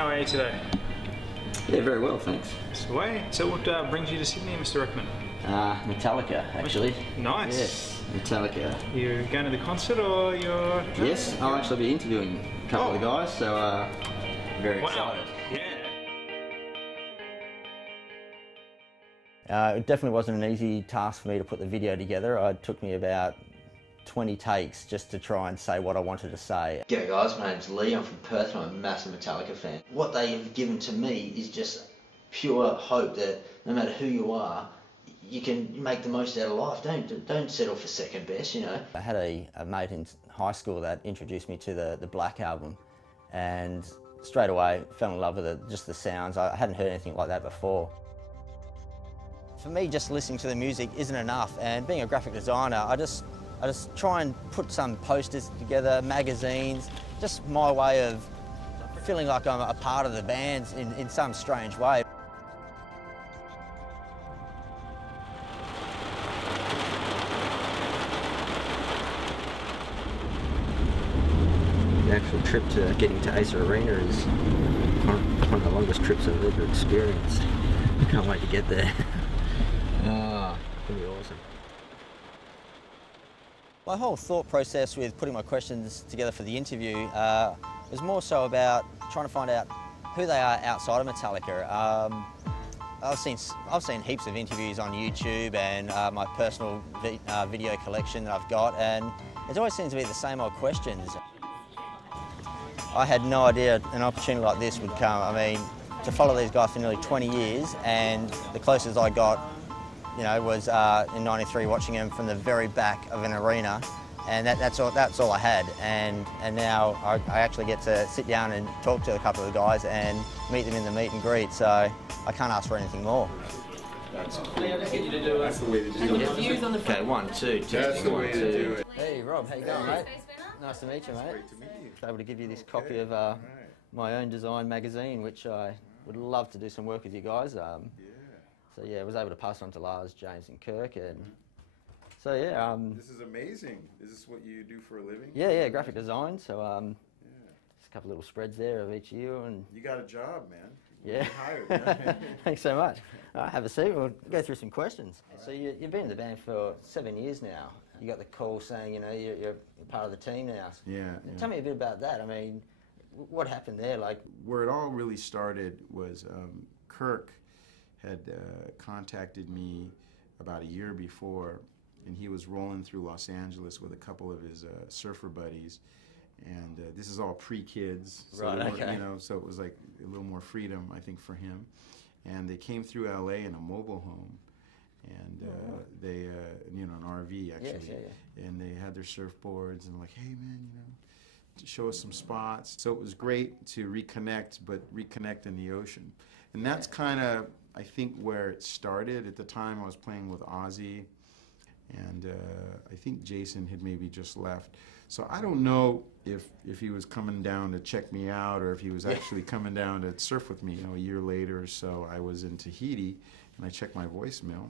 How are you today? Yeah, very well, thanks. Sway. So what brings you to Sydney, Mr. Rekman? Metallica, actually. Nice. Yes, Metallica. You going to the concert or you're... Yes, I'll actually be interviewing a couple of the guys, so very excited. Yeah. It definitely wasn't an easy task for me to put the video together. It took me about 20 takes just to try and say what I wanted to say. G'day guys, my name's Lee, I'm from Perth and I'm a massive Metallica fan. What they have given to me is just pure hope that no matter who you are, you can make the most out of life. Don't settle for second best, you know. I had a mate in high school that introduced me to the Black album, and straight away fell in love with it, just the sounds. I hadn't heard anything like that before. For me, just listening to the music isn't enough, and being a graphic designer, I just try and put some posters together, magazines, just my way of feeling like I'm a part of the band in some strange way. The actual trip to getting to Acer Arena is one of the longest trips I've ever experienced. I can't wait to get there. It'll be awesome. My whole thought process with putting my questions together for the interview was more so about trying to find out who they are outside of Metallica. I've seen heaps of interviews on YouTube and my personal video collection that I've got, and it always seems to be the same old questions. I had no idea an opportunity like this would come. I mean, to follow these guys for nearly 20 years, and the closest I got, you know, was in '93 watching them from the very back of an arena, and that's all I had. And now I actually get to sit down and talk to a couple of the guys and meet them in the meet and greet. So I can't ask for anything more. That's the way to do it. Okay, 1, 2, That's the way to do it. Hey Rob, how you going, mate? Nice to meet you, mate. Great to meet you. Able to give you this copy of my own design magazine, which I would love to do some work with you guys. So yeah, I was able to pass it on to Lars, James and Kirk, and so yeah. This is amazing. Is this what you do for a living? Yeah, graphic design. So just a couple of little spreads there of each year, and you got a job, man. Yeah. You're hired. Thanks so much. Have a seat. We'll go through some questions. Right. So you've been in the band for 7 years now. You got the call saying, you know, you're part of the team now. Yeah. Tell me a bit about that. I mean, what happened there? Like, where it all really started was Kirk had contacted me about a year before, and he was rolling through Los Angeles with a couple of his surfer buddies, and this is all pre-kids, so right? Okay. You know, so it was like a little more freedom, I think, for him. And they came through LA in a mobile home, and they, you know, an RV actually, yes, yeah. And they had their surfboards, and like, hey man, you know, to show us some spots. So it was great to reconnect, but reconnect in the ocean, and that's kind of, I think, where it started. At the time I was playing with Ozzy, and I think Jason had maybe just left. So I don't know if he was coming down to check me out or if he was actually coming down to surf with me. You know, a year later or so, I was in Tahiti, and I checked my voicemail,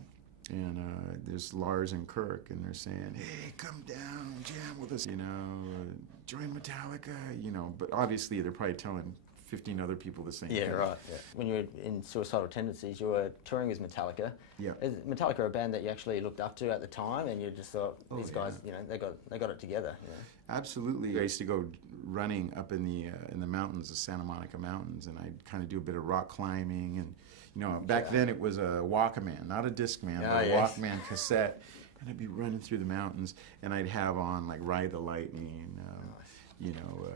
and there's Lars and Kirk, and they're saying, hey, come down, jam with us, you know, join Metallica, you know. But obviously they're probably telling 15 other people the same thing. Yeah, right. Yeah. When you were in Suicidal Tendencies, you were touring as Metallica. Yeah. Is Metallica a band that you actually looked up to at the time, and you just thought, these guys, you know, they got it together? You know? Absolutely. I used to go running up in the mountains, the Santa Monica Mountains, and I'd kind of do a bit of rock climbing, and you know, back then it was a Walkman, not a Discman, but a Walkman cassette, and I'd be running through the mountains, and I'd have on like Ride the Lightning, you know.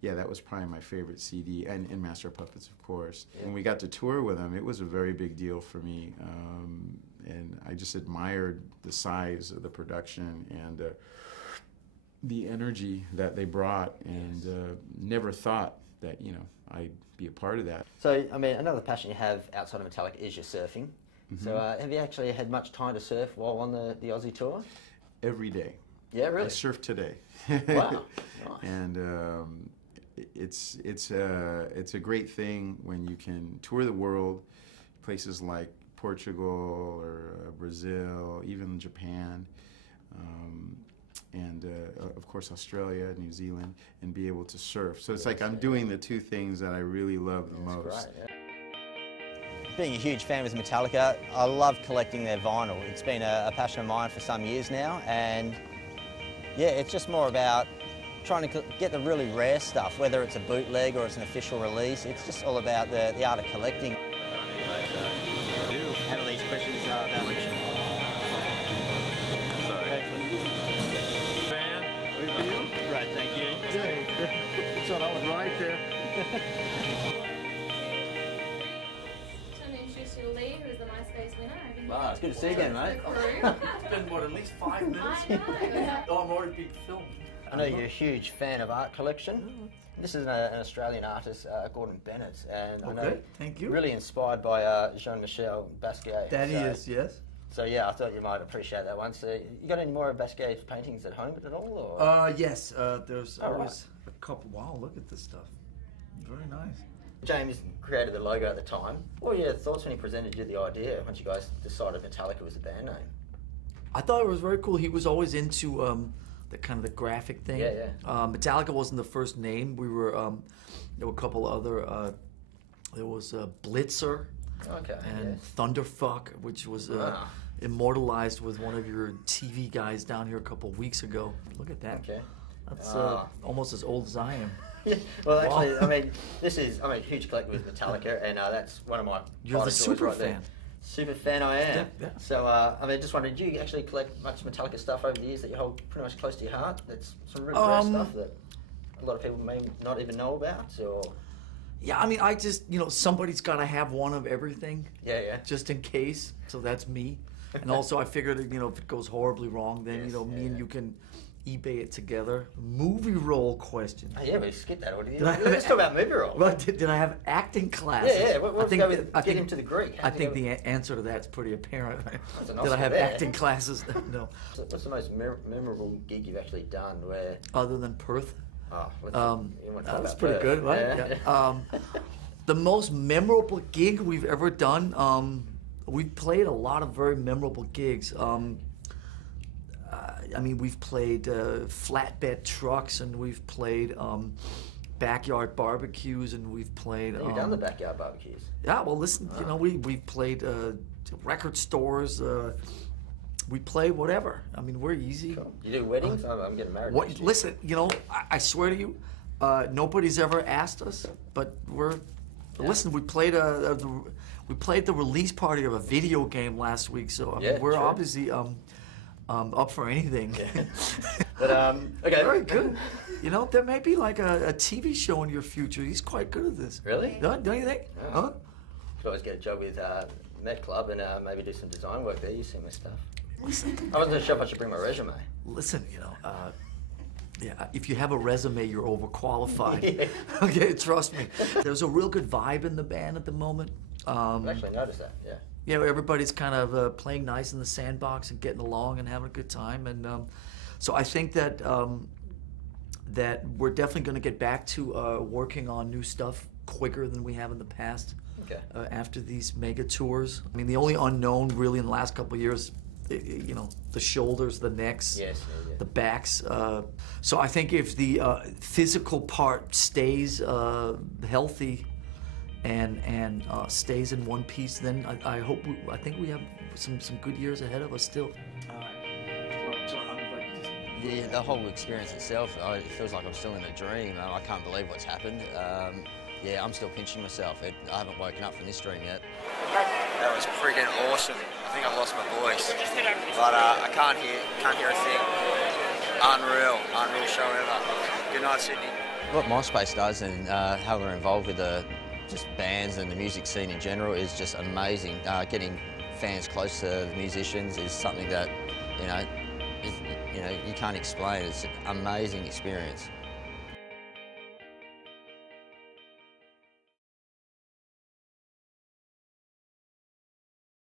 Yeah, that was probably my favorite CD, and Master of Puppets, of course. Yeah. When we got to tour with them, it was a very big deal for me, and I just admired the size of the production and the energy that they brought, and never thought that, you know, I'd be a part of that. So, I mean, another passion you have outside of Metallica is your surfing. Mm-hmm. So have you actually had much time to surf while on the Aussie tour? Every day. Yeah, really? I surf today. Wow, nice. And it's a great thing when you can tour the world, places like Portugal or Brazil, even Japan, and of course Australia, New Zealand, and be able to surf. So it's like I'm doing the two things that I really love the most. Great, yeah. Being a huge fan with Metallica, I love collecting their vinyl. It's been a passion of mine for some years now, and yeah, it's just more about trying to get the really rare stuff, whether it's a bootleg or it's an official release. It's just all about the art of collecting. Handle these questions about collection. Sorry. Fan? Right, thank you. So that was right there. Introduce you to Lee, who is the Myspace winner. Wow, it's good to see you again, mate. It's been, what, at least 5 minutes? I know. Oh, I'm already being filmed. I know you're a huge fan of art collection. This is an Australian artist, Gordon Bennett, and I know Okay, thank you. really inspired by Jean-Michel Basquiat. That he is, yes. So yeah, I thought you might appreciate that one. So you got any more of Basquiat's paintings at home at all? Or? Yes, there's All always a couple. Wow, look at this stuff. Very nice. James created the logo at the time. What were your thoughts when he presented you the idea, once you guys decided Metallica was the band name? I thought it was very cool. He was always into the kind of the graphic thing. Yeah, yeah. Metallica wasn't the first name. We were there were a couple other. There was Blitzer. Okay. And yes. Thunderfuck, which was Wow. immortalized with one of your TV guys down here a couple of weeks ago. Look at that. Okay. That's Ah. almost as old as I am. Yeah, well, actually, Wow. I mean, I'm a huge collector with Metallica, and that's one of my. You're the pride joys super right there. fan. Super fan, I am. Yeah, yeah. So, I mean, just wondered, do you actually collect much Metallica stuff over the years that you hold pretty much close to your heart? That's some really rare stuff that a lot of people may not even know about, or. Yeah, I mean, I just, somebody's got to have one of everything. Yeah, yeah. Just in case. So that's me. And also, I figured, if it goes horribly wrong, then, Yes, me yeah, and you can eBay it together. Movie role question. Oh, yeah, we skipped that. What do you? Did I have Let's talk about movie roles. Well, did I have acting classes? Yeah, yeah. Let's go with get him to the Greek. I think the answer to that's pretty apparent. That's an Did I Oscar have there. acting classes? No. What's the most memorable gig you've actually done where? Other than Perth? Oh, you want to talk That was about pretty Perth. good, right? Yeah. The most memorable gig we've ever done, we've played a lot of very memorable gigs. I mean, we've played flatbed trucks, and we've played backyard barbecues, and we've played... You've done the backyard barbecues. Yeah, well, listen, we've played record stores. We play whatever. I mean, we're easy. Cool. You do weddings? I'm getting married. What? next year. Listen, I swear to you, nobody's ever asked us, but we're. Yeah. Listen, we played the release party of a video game last week, so I mean, Yeah, we're true. obviously up for anything. Yeah. But okay. Very good. There may be like a TV show in your future. He's quite good at this. Really? Don't you think? Yeah. Huh? Could always get a job with Met Club and maybe do some design work there. You see my stuff. Listen. I wasn't sure if I should bring my resume. Listen, yeah, if you have a resume, you're overqualified. Yeah. Okay, trust me. There's a real good vibe in the band at the moment. I've actually noticed that. Yeah. Everybody's kind of playing nice in the sandbox and getting along and having a good time. And so I think that that we're definitely going to get back to working on new stuff quicker than we have in the past. Okay. After these mega tours. I mean, the only unknown really in the last couple of years, the shoulders, the necks, Yes. Yeah. the backs. So I think if the physical part stays healthy and stays in one piece, then I think we have some good years ahead of us still. The whole experience itself, it feels like I'm still in a dream. I can't believe what's happened. Yeah, I'm still pinching myself. I haven't woken up from this dream yet. That was freaking awesome. I think I've lost my voice, but I can't hear a thing. Unreal show ever. Good night, Sydney. What Myspace does and how we're involved with just bands and the music scene in general is just amazing. Getting fans close to the musicians is something that you can't explain. It's an amazing experience.